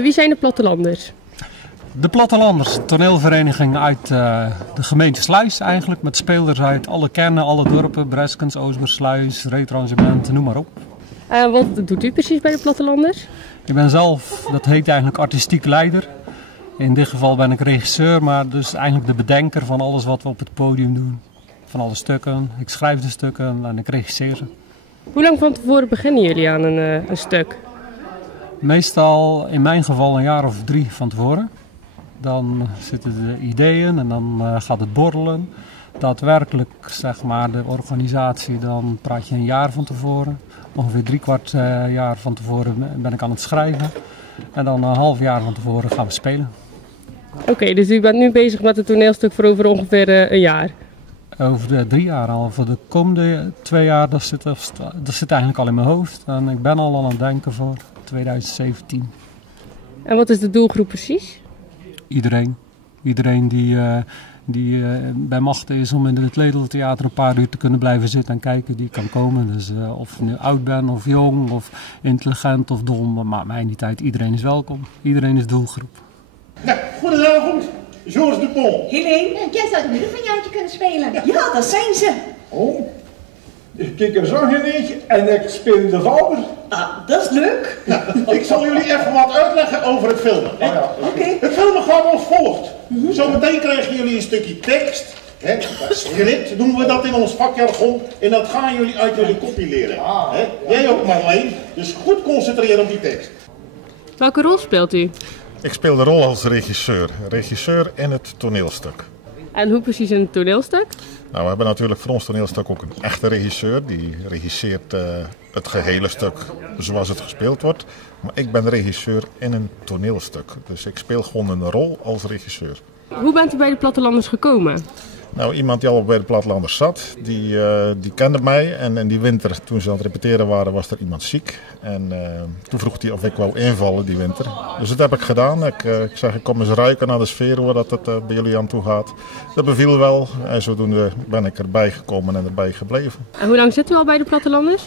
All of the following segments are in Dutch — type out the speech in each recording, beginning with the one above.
Wie zijn de plattelanders? De Plattelanders, een toneelvereniging uit de gemeente Sluis eigenlijk. Met spelers uit alle kernen, alle dorpen. Breskens, Oostburg, Sluis, Reetrangement, noem maar op. Wat doet u precies bij de Plattelanders? Ik ben zelf, dat heet eigenlijk artistiek leider. In dit geval ben ik regisseur, maar dus eigenlijk de bedenker van alles wat we op het podium doen. Van alle stukken. Ik schrijf de stukken en ik regisseer ze. Hoe lang van tevoren beginnen jullie aan een stuk? Meestal, in mijn geval, een jaar of 3 van tevoren. Dan zitten de ideeën en dan gaat het borrelen. Daadwerkelijk, zeg maar, de organisatie, dan praat je een jaar van tevoren. Ongeveer 3/4 jaar van tevoren ben ik aan het schrijven. En dan een half jaar van tevoren gaan we spelen. Oké, dus u bent nu bezig met het toneelstuk voor over ongeveer een jaar? Over de 3 jaar al. Voor de komende 2 jaar, dat zit eigenlijk al in mijn hoofd. En ik ben al aan het denken voor 2017. En wat is de doelgroep precies? Iedereen. Iedereen die bij machten is om in het Ledeltheater een paar uur te kunnen blijven zitten en kijken, die kan komen. Dus of je nu oud bent of jong of intelligent of dom, dat maakt mij niet uit. Iedereen is welkom. Iedereen is doelgroep. Nou, goedenavond. Georges Dupont. Helene, jij zou de middelvanjaartje kunnen spelen. Ja, dat zijn ze. Oh, ik kijk er zo een eentje en ik speel de vader. Ah, dat is leuk. Nou, ik zal jullie even wat uitleggen over het filmen. Oké. Het filmen gaat als volgt. Zometeen krijgen jullie een stukje tekst. Hè? Script noemen we dat in ons vakjargon. En dat gaan jullie uit jullie kopie leren. Hè? Jij ook, Marleen. Dus goed concentreren op die tekst. Welke rol speelt u? Ik speel de rol als regisseur. Regisseur in het toneelstuk. En hoe precies in het toneelstuk? Nou, we hebben natuurlijk voor ons toneelstuk ook een echte regisseur. Die regisseert het gehele stuk zoals het gespeeld wordt. Maar ik ben regisseur in een toneelstuk. Dus ik speel gewoon een rol als regisseur. Hoe bent u bij de Plattelanders gekomen? Nou, iemand die al bij de Plattelanders zat, die kende mij. En in die winter, toen ze aan het repeteren waren, was er iemand ziek. En toen vroeg hij of ik wou invallen die winter. Dus dat heb ik gedaan. Ik zeg, ik kom eens ruiken naar de sfeer, hoe dat het bij jullie aan toe gaat. Dat beviel wel. En zodoende ben ik erbij gekomen en erbij gebleven. En hoe lang zit u al bij de Plattelanders?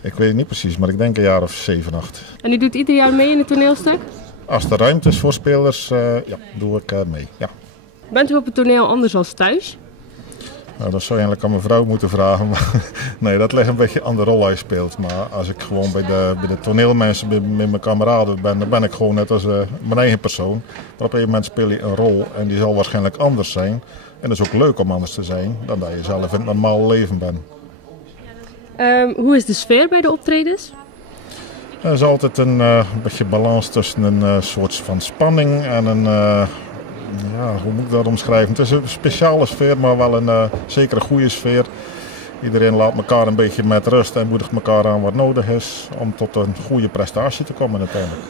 Ik weet het niet precies, maar ik denk een jaar of 7, 8. En u doet ieder jaar mee in het toneelstuk? Als er ruimte is voor spelers, ja, doe ik mee. Ja. Bent u op het toneel anders als thuis? Nou, dat zou je eigenlijk aan mijn vrouw moeten vragen. Maar nee, dat ligt een beetje aan de rol hij speelt. Maar als ik gewoon bij de toneelmensen met mijn kameraden ben, dan ben ik gewoon net als mijn eigen persoon. Maar op een gegeven moment speel je een rol en die zal waarschijnlijk anders zijn. En dat is ook leuk om anders te zijn dan dat je zelf in het normale leven bent. Hoe is de sfeer bij de optredens? Er is altijd een beetje balans tussen een soort van spanning en een... ja, hoe moet ik dat omschrijven? Het is een speciale sfeer, maar wel een zekere goede sfeer. Iedereen laat elkaar een beetje met rust en moedigt elkaar aan wat nodig is om tot een goede prestatie te komen uiteindelijk.